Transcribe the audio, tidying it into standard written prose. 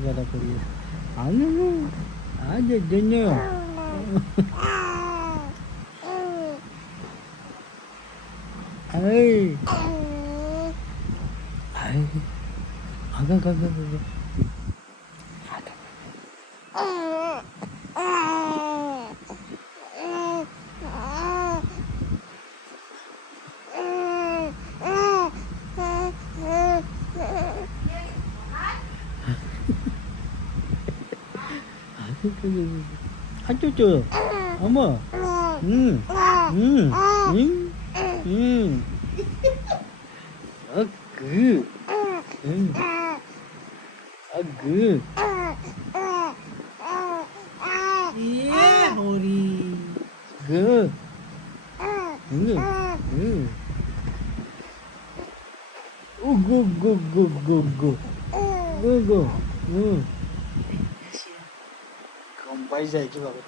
ज़्यादा करिए आने आज जन्यो आई आई आगा आगा आगा 아쭈쭈 어머 어그 어그 예, 머리. 그 우구구구구구 그거 바이자 해주고